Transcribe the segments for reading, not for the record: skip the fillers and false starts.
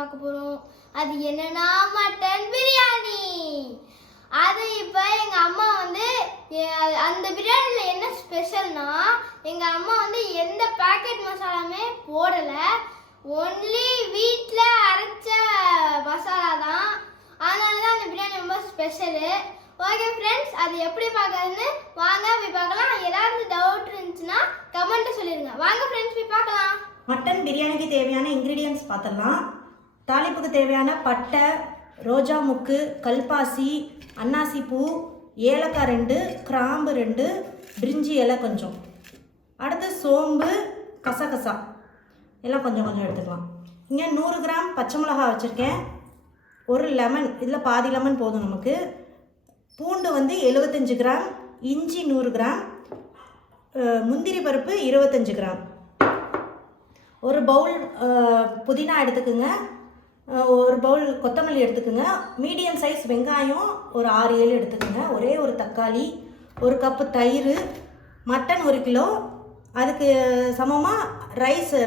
பார்க்க போகிறோம். அது என்னன்னா மட்டன் பிரியாணி. அது இப்போ எங்கள் அம்மா வந்து அந்த பிரியாணியில் என்ன ஸ்பெஷல்னா எங்கள் அம்மா வந்து எந்த பேக்கெட் மசாலாமே போடலை. ஒன்லி வீட்டில் அரைச்ச மசாலா தான். அதனால தான் அந்த பிரியாணி ரொம்ப ஸ்பெஷலு. ஓகே ஃப்ரெண்ட்ஸ், அது எப்படி பார்க்கறதுன்னு வாங்க போய் பார்க்கலாம். ஏதாவது டவுட் இருந்துச்சுன்னா கமெண்ட்டை சொல்லிடுங்க. வாங்க ஃப்ரெண்ட்ஸ் போய் பார்க்கலாம். மட்டன் பிரியாணிக்கு தேவையான இன்க்ரீடியன்ட்ஸ் பார்த்துடலாம். தாளிப்புக்கு தேவையான பட்டை, ரோஜா முக்கு, கல்பாசி, அன்னாசி பூ, ஏலக்காய் 2, கிராம்பு 2, பிரிஞ்சி இலை கொஞ்சம், அடுத்து சோம்பு, கசகசா எல்லாம் கொஞ்சம் கொஞ்சம் எடுத்துக்கலாம். இங்கே 100 கிராம் பச்சை மிளகா வச்சுருக்கேன். ஒரு லெமன், இதில் பாதி லெமன் போதும் நமக்கு. பூண்டு வந்து 75 கிராம், இஞ்சி 100 கிராம், முந்திரி பருப்பு 25 கிராம், ஒரு பவுல் புதினா எடுத்துக்குங்க, ஒரு பவுல் கொத்தமல்லி எடுத்துக்குங்க, மீடியம் சைஸ் வெங்காயம் ஒரு 6-7 எடுத்துக்குங்க, ஒரே ஒரு தக்காளி, ஒரு கப்பு தயிர், மட்டன் 1 கிலோ, அதுக்கு சமமாக ரைஸ்,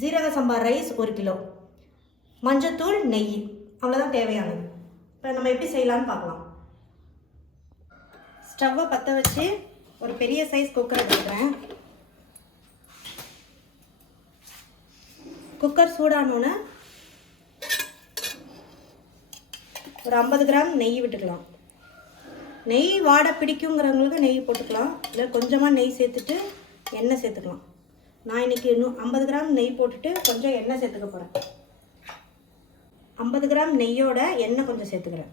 ஜீரக சம்பா ரைஸ் 1 கிலோ, மஞ்சத்தூள், நெய், அவ்வளோதான் தேவையானது. இப்போ நம்ம எப்படி செய்யலான்னு பார்க்கலாம். ஸ்டவ்வை பற்ற வச்சு ஒரு பெரிய சைஸ் குக்கர் எடுத்துக்கிறேன். குக்கர் சூடானோன்னு ஒரு 50 கிராம் நெய் விட்டுக்கலாம். நெய் வாடை பிடிக்குங்கிறவங்களுக்கு நெய் போட்டுக்கலாம், இல்லை கொஞ்சமாக நெய் சேர்த்துட்டு எண்ணெய் சேர்த்துக்கலாம். நான் இன்றைக்கி 50 கிராம் நெய் போட்டுட்டு கொஞ்சம் எண்ணெய் சேர்த்துக்க போகிறேன். 50 கிராம் நெய்யோட எண்ணெய் கொஞ்சம் சேர்த்துக்கிறேன்.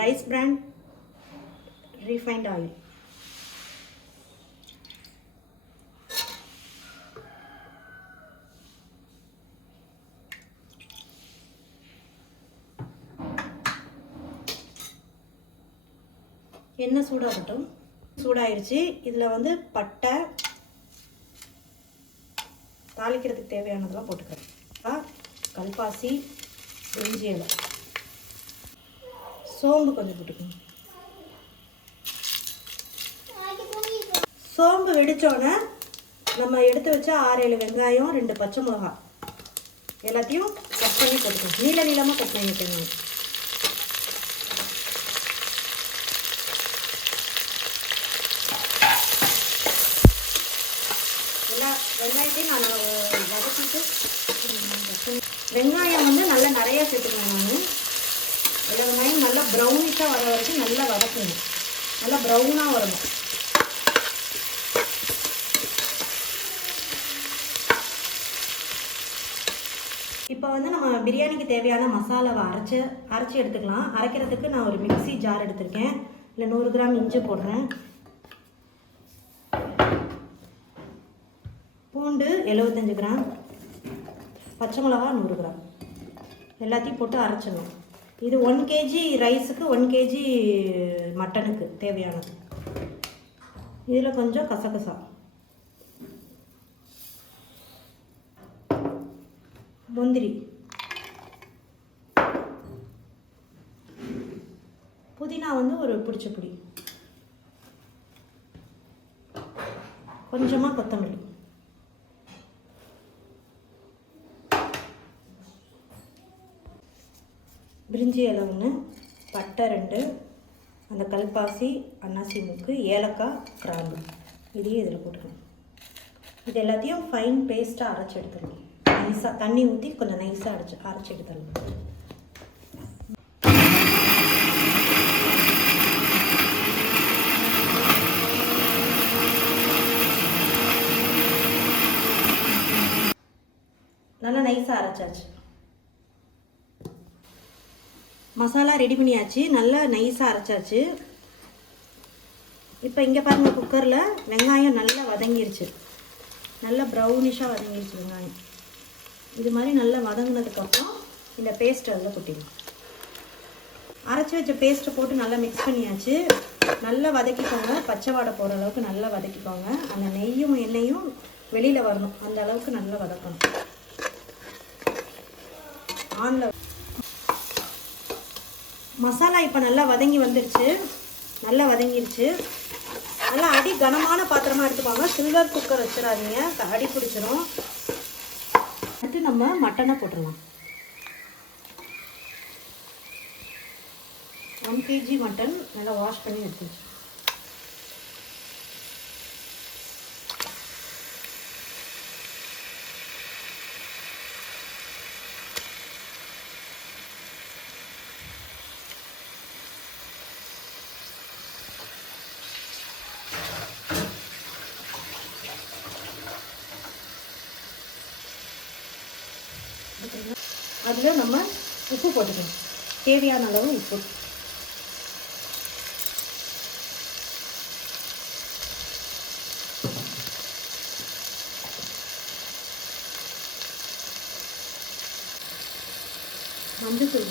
ரைஸ் பிராண்ட் ரீஃபைண்ட் ஆயில், எண்ணெய் சூடாகட்டும். சூடாயிருச்சு. இதில் வந்து பட்டை, தாளிக்கிறதுக்கு தேவையானதெல்லாம் போட்டுக்கிறேன். கல்பாசி, இஞ்சி இலை, சோம்பு கொஞ்சம் போட்டுக்கணும். சோம்பு வெடித்தோடனே நம்ம எடுத்து வச்ச 6-7 வெங்காயம், 2 பச்சை மிளகா எல்லாத்தையும் கட் பண்ணி போட்டுக்கணும். நீள நீளமாக கட் பண்ணி வைக்கணும். வெங்காயத்தையும் நான் வதக்கிட்டு, வெங்காயம் வந்து நல்லா நிறையா சேர்த்துக்கணும். நான் எல்லா வெங்காயம் நல்லா ப்ரௌனிஷாக வர வரைக்கும் நல்லா வதக்கணும். நல்லா ப்ரௌனாக வரணும். இப்போ வந்து நம்ம பிரியாணிக்கு தேவையான மசாலாவை அரைச்சி எடுத்துக்கலாம். அரைக்கிறதுக்கு நான் ஒரு மிக்ஸி ஜார் எடுத்திருக்கேன். இல்லை 100 கிராம் இஞ்சி போடுறேன். பூண்டு 75 கிராம், பச்சை மிளகா 100 கிராம் எல்லாத்தையும் போட்டு அரைச்சிடணும். இது 1 கேஜி ரைஸுக்கு 1 கேஜி மட்டனுக்கு தேவையானது. இதில் கொஞ்சம் கசகசா, முந்திரி, புதினா வந்து ஒரு பிடிச்ச பிடி, கொஞ்சமாக கொத்தமல்லி, பிரிஞ்சி இலை 1, பட்டை 2, அந்த கல்பாசி, அன்னாசி முக்கு, ஏலக்காய், கிராம்பு இதையும் இதில் போட்டுக்கணும். இது எல்லாத்தையும் ஃபைன் பேஸ்ட்டாக அரைச்சி எடுத்துடணும். நைஸாக தண்ணி ஊற்றி கொஞ்சம் நைஸாக அரைச்சி எடுத்துடணும். நல்லா நைஸாக அரைச்சாச்சு. மசாலா ரெடி பண்ணியாச்சு. நல்லா நைஸாக அரைச்சாச்சு. இப்போ இங்கே பாருங்கள், குக்கரில் வெங்காயம் நல்லா வதங்கிருச்சு. நல்லா ப்ரௌனிஷாக வதங்கிருச்சு வெங்காயம். இது மாதிரி நல்லா வதங்கினதுக்கப்புறம் இந்த பேஸ்ட்டை அதில் கொட்டிடணும். அரைச்சி வச்ச பேஸ்ட்டை போட்டு நல்லா மிக்ஸ் பண்ணியாச்சு. நல்லா வதக்கிக்கோங்க. பச்சை வாடை போகிற அளவுக்கு நல்லா வதக்கிக்கோங்க. அந்த நெய்யும் எண்ணெயும் வெளியில் வரணும். அந்த அளவுக்கு நல்லா வதக்கணும். ஆனில் மசாலா இப்போ நல்லா வதங்கி வந்துடுச்சு. நல்லா வதங்கிருச்சு. நல்லா அடி கனமான பாத்திரமாக எடுத்துப்பாங்க. சில்வர் குக்கர் வச்சிடாதீங்க, அடி பிடிச்சிரும். அடுத்து நம்ம மட்டனை போட்டுடலாம். 1 kg மட்டன் நல்லா வாஷ் பண்ணி எடுத்துச்சு. அதில் நம்ம உப்பு போட்டுக்கணும், தேவையான அளவு உப்பு. மஞ்சள்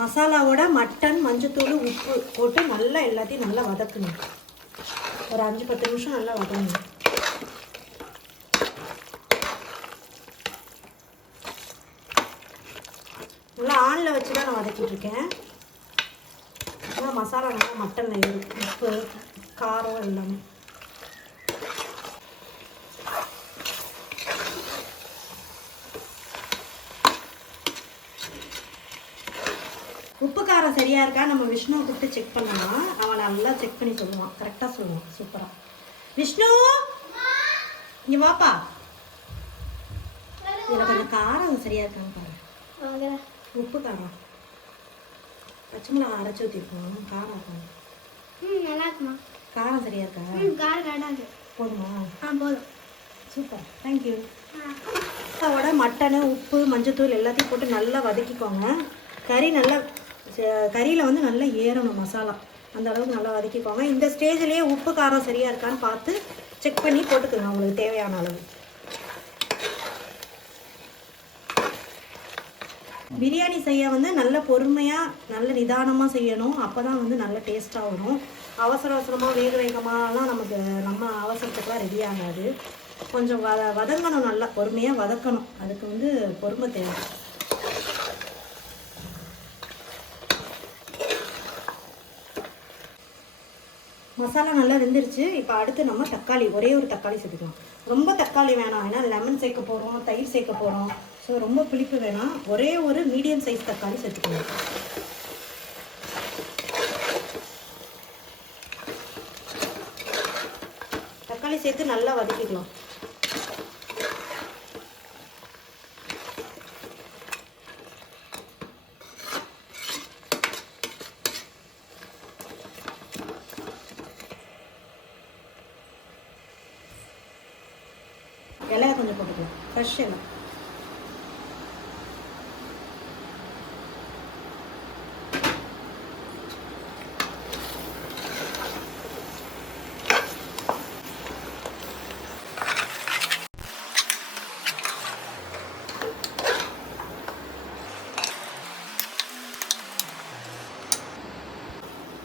மசாலாவோட மட்டன், மஞ்சத்தூள், உப்பு போட்டு நல்லா எல்லாத்தையும் நல்லா வதக்கணும். ஒரு 5-10 நிமிஷம் நல்லா வதக்கணும். நல்லா ஆனில் வச்சு தான் நான் வதக்கிட்டு இருக்கேன். நல்லா மசாலா நல்லா மட்டனில் இருக்கும், உப்பு காரம் எல்லாமே. உப்பு காரம் சரியாக இருக்கா நம்ம விஷ்ணுவை கூப்பிட்டு செக் பண்ணலாம். அவன் நல்லா செக் பண்ணி சொல்லுவான், கரெக்டாக சொல்லுவான், சூப்பராக. விஷ்ணு இங்கே வாப்பா, இதில் கொஞ்சம் காரம் சரியாக இருக்கான்னு பாரு. உப்பு காரம், பச்சை மிளகா அரைச்சி ஊற்றிருக்கோம், காரம் இருக்கும். நல்லா இருக்குமா? காரம் சரியாக இருக்கா? காரம் காடாது. போதுமா? போதும். Super, thank you. அதோட மட்டனு, உப்பு, மஞ்சத்தூள் எல்லாத்தையும் போட்டு நல்லா வதக்கிக்கோங்க. கறி நல்லா கறியில் வந்து நல்லா ஏறணும் மசாலா, அந்த அளவுக்கு நல்லா வதக்கிக்கோங்க. இந்த ஸ்டேஜ்லேயே உப்பு காரம் சரியாக இருக்கான்னு பார்த்து செக் பண்ணி போட்டுக்கோங்க உங்களுக்கு தேவையான அளவு. பிரியாணி செய்ய வந்து நல்ல பொறுமையாக நல்ல நிதானமாக செய்யணும், அப்போ தான் வந்து நல்ல டேஸ்ட்டாக வரும். அவசர அவசரமாக வேகமாகலாம் நம்ம அவசரத்துக்குலாம் ரெடி ஆகாது. கொஞ்சம் வதங்கணும், நல்லா பொறுமையாக வதக்கணும், அதுக்கு வந்து பொறுமை தேவை. மசாலா நல்லா வெந்துருச்சு. இப்போ அடுத்து நம்ம தக்காளி, ஒரே ஒரு தக்காளி சேர்த்துக்கலாம். ரொம்ப தக்காளி வேணாம், ஏன்னா லெமன் சேர்க்க போகிறோம், தயிர் சேர்க்க போகிறோம். ஸோ ரொம்ப புளிப்பு வேணாம், ஒரே ஒரு மீடியம் சைஸ் தக்காளி சேர்த்துக்கலாம். தக்காளி சேர்த்து நல்லா வதக்கிக்கலாம். இலையை கொஞ்சம் போட்டுக்கலாம், ஃப்ரெஷ் இலை.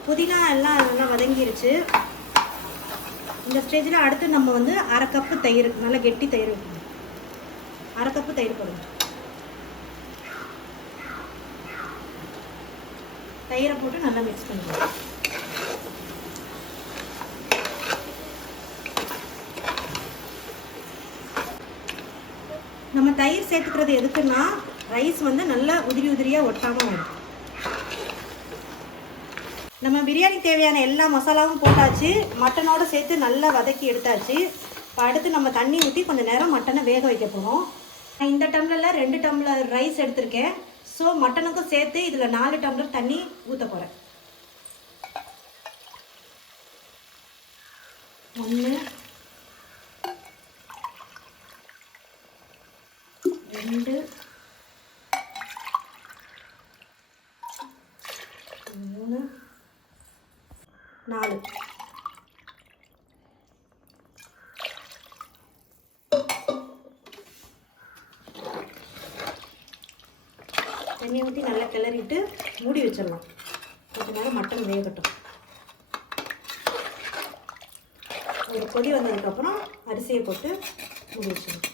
புதினா எல்லாம் நல்லா வதங்கிருச்சு. இந்த ஸ்டேஜில் அடுத்து நம்ம வந்து 1/2 கப்பு தயிர், நல்லா கெட்டி தயிர் வைக்கணும். 1/2 கப்பு தயிர் போடுங்க. தயிரை போட்டு நல்லா மிக்ஸ் பண்ணிக்கலாம். நம்ம தயிர் சேர்த்துக்கிறது எதுக்குன்னா ரைஸ் வந்து நல்லா உதிரி உதிரியாக ஒட்டாமல் வரும். நம்ம பிரியாணி தேவையான எல்லா மசாலாவும் போட்டாச்சு, மட்டனோடு சேர்த்து நல்லா வதக்கி எடுத்தாச்சு. இப்போ அடுத்து நம்ம தண்ணி ஊற்றி கொஞ்சம் நேரம் மட்டனை வேக வைக்க போகிறோம். நான் இந்த டம்ளரில் 2 டம்ளர் ரைஸ் எடுத்திருக்கேன். ஸோ மட்டனுக்கும் சேர்த்து இதில் 4 டம்ளர் தண்ணி ஊற்ற போகிறேன். 1 2 3 4. தண்ணி ஊற்றி நல்லா கிளறிட்டு மூடி வச்சிடலாம். கொஞ்ச நேரம் மட்டன் வேகட்டும். ஒரு கொதி வந்ததுக்கப்புறம் அரிசியை போட்டு மூடி வச்சிடலாம்.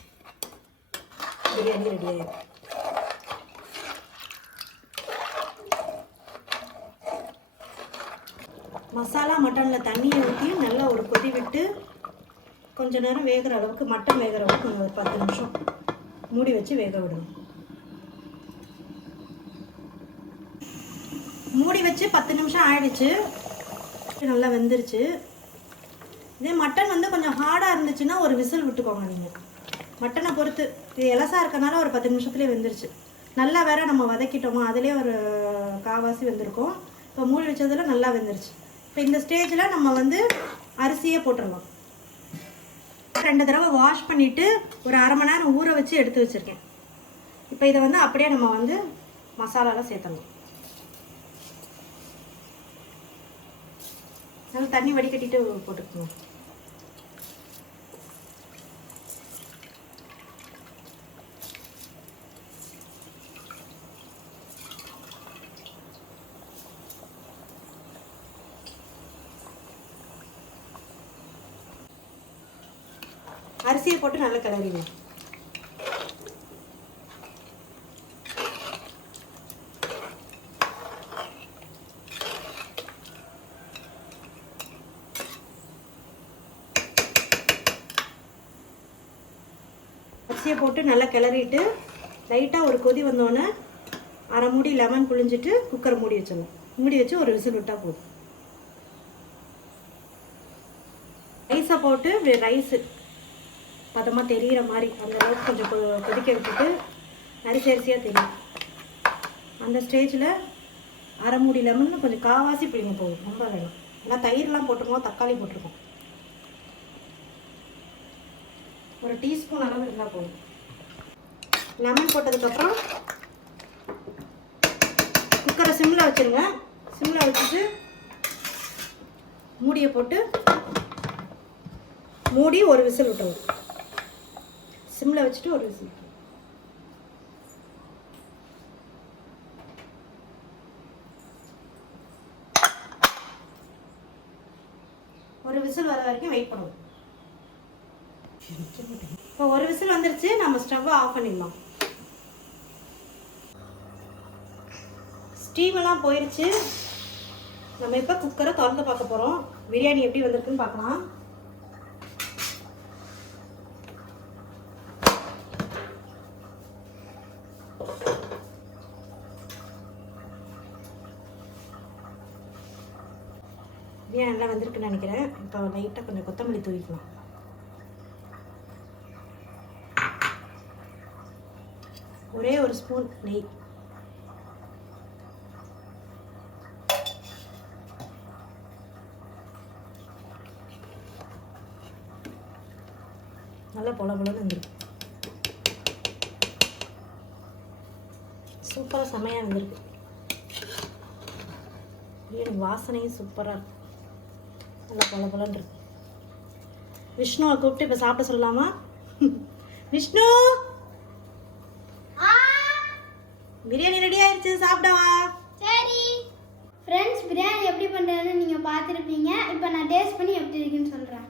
பிரியாணி ரெடி ஆகிடும். மசாலா மட்டனில் தண்ணியை ஊற்றி நல்லா ஒரு கொதி விட்டு கொஞ்ச நேரம் வேகிற அளவுக்கு, மட்டன் வேகிற அளவுக்கு கொஞ்சம் ஒரு 10 நிமிஷம் மூடி வச்சு வேக விடணும். மூடி வச்சு 10 நிமிஷம் ஆயிடுச்சு, நல்லா வெந்துருச்சு. இதே மட்டன் வந்து கொஞ்சம் ஹார்டாக இருந்துச்சுன்னா ஒரு விசில் விட்டுக்கோங்க நீங்கள். மட்டனை பொறுத்து, இது எலசா இருக்கனால ஒரு 10 நிமிஷத்துலேயே வெந்துருச்சு. நல்லா வேற நம்ம வதக்கிட்டோமா, அதுலேயே ஒரு காவாசி வெந்திருக்கும். இப்போ மூடி வச்சதில் நல்லா வெந்துருச்சு. இப்போ இந்த ஸ்டேஜில் நம்ம வந்து அரிசியே போட்டுடலாம். 2 தடவை வாஷ் பண்ணிவிட்டு ஒரு அரை மணி நேரம் ஊற வச்சு எடுத்து வச்சுருக்கேன். இப்போ இதை வந்து அப்படியே நம்ம வந்து மசாலாலாம் சேர்த்தணும். நல்லா தண்ணி வடிகட்டிட்டு போட்டுக்கணும். அரிசியை போட்டு நல்லா கிளறிடுவோம். அரிசியை போட்டு நல்லா கிளறிட்டு லைட்டாக ஒரு கொதி வந்தோடனே அரை மூடி லெமன் புழிஞ்சிட்டு குக்கரை மூடி வச்சிடலாம். மூடி வச்சு ஒரு விசில் விட்டால் போதும். ரைஸை போட்டு ரைஸு பதமாக தெரிகிற மாதிரி அந்த அளவுக்கு கொஞ்சம் கொதிக்க விட்டுட்டு அரிசியாக தெரியும். அந்த ஸ்டேஜில் அரை மூடி லெமன் கொஞ்சம் காவாசி பிடிங்க போகும், ரொம்ப வேணும். ஏன்னா தயிர்லாம் போட்டிருக்கோம், தக்காளி போட்டிருக்கோம். ஒரு டீஸ்பூன் அளவு இருந்தால் போதும். லெமன் போட்டதுக்கப்புறம் குக்கரை சிம்மில் வச்சுருங்க. சிம்மில் வச்சுட்டு மூடியை போட்டு மூடி ஒரு விசில் விட்டுருவோம். சிம்மில் வச்சுட்டு ஒரு விசில். ஒரு விசில் வர வரைக்கும் வெயிட் பண்ணுவோம். இப்போ ஒரு விசில் வந்துருச்சு, நம்ம ஸ்டவ்வை ஆஃப் பண்ணிடலாம். ஸ்டீம் எல்லாம் போயிடுச்சு. நம்ம இப்போ குக்கரை திறந்து பார்க்க போகிறோம். பிரியாணி எப்படி வந்திருக்குன்னு பார்க்கலாம். பிரியாணி நல்லா வந்திருக்குன்னு நினைக்கிறேன். இப்போ லைட்டாக கொஞ்சம் கொத்தமல்லி தூவிக்கலாம். ஒரே ஒரு ஸ்பூன் நெய். நல்லா பொல பொலன்னு வந்துருக்கு. சூப்பராக செமையாக இருந்திருக்கு. பிரியாணி வாசனையும் சூப்பராக இருக்கு. நல்லா பொல பொலன்னு இருக்கு. விஷ்ணுவை கூப்பிட்டு இப்போ சாப்பிட சொல்லலாமா? விஷ்ணு, பிரியாணி ரெடி ஆயிடுச்சு, சாப்பிடவா? சரி ஃப்ரெண்ட்ஸ், பிரியாணி எப்படி பண்ணுறதுன்னு நீங்கள் பார்த்துருப்பீங்க. இப்போ நான் டேஸ்ட் பண்ணி எப்படி இருக்குன்னு சொல்கிறேன்.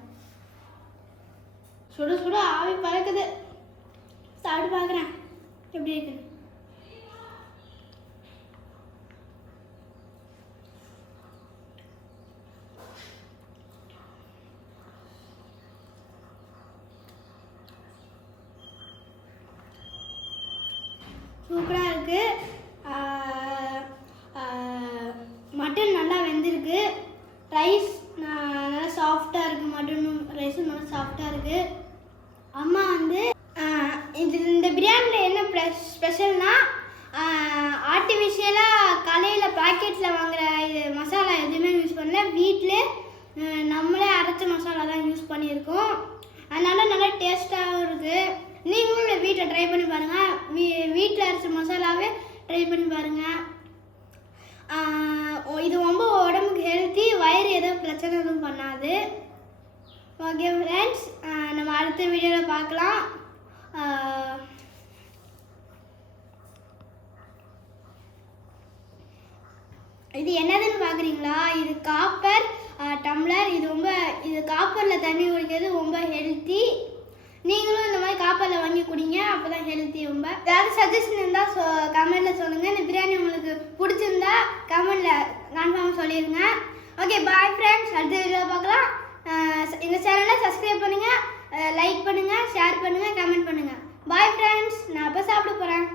சுட சுட ஆவி பறக்குது. சாப்பிட்டு பார்க்குறேன் எப்படி இருக்குன்னு. சூப்பராக இருக்குது. மட்டன் நல்லா வெந்திருக்கு. ரைஸ் நல்லா சாஃப்டாக இருக்குது. மட்டனும் ரைஸும் நல்லா சாஃப்டாக இருக்குது. அம்மா வந்து இந்த பிரியாணியில் என்ன ஸ்பெஷல்னா, ஆர்டிஃபிஷியலாக கடையில் பாக்கெட்டில் வாங்குகிற இது மசாலா எதுவுமே யூஸ் பண்ணல. வீட்டில் நம்மளே அரைச்ச மசாலா தான் யூஸ் பண்ணியிருக்கோம். அதனால் நல்லா டேஸ்ட்டாகவும் இருக்குது. நீங்களும் வீட்டில் ட்ரை பண்ணி பாருங்கள். வீட்டில் அரைச்ச மசாலாவே ட்ரை பண்ணி பாருங்கள். இது ரொம்ப உடம்புக்கு ஹெல்த்தி. வயிறு எதுவும் பிரச்சனை எதுவும் பண்ணாது. ஓகே ஃப்ரெண்ட்ஸ், நம்ம அடுத்த வீடியோவில் பார்க்கலாம். இது என்னதுன்னு பார்க்குறீங்களா? இது காப்பர் டம்ளர். இது காப்பரில் தண்ணி குடிக்கிறது ரொம்ப ஹெல்த்தி. நீங்களும் இந்த மாதிரி காப்பரில் வாங்கி குடிங்க, அப்போ தான் ஹெல்த்தி. ரொம்ப ஏதாவது சஜஷன் இருந்தால் கமெண்ட்டில் சொல்லுங்கள். இந்த பிரியாணி உங்களுக்கு பிடிச்சிருந்தா கமெண்ட்டில் கன்ஃபார்ம் சொல்லிடுங்க. Okay, bye friends. அடுத்த வீடியோவில் பார்க்கலாம். எங்கள் சேனலை சப்ஸ்கிரைப் பண்ணுங்கள். லைக் பண்ணுங்க, ஷேர் பண்ணுங்க, கமெண்ட் பண்ணுங்க. பாய் ஃப்ரெண்ட்ஸ், நான் அப்போ சாப்பிட போறேன்.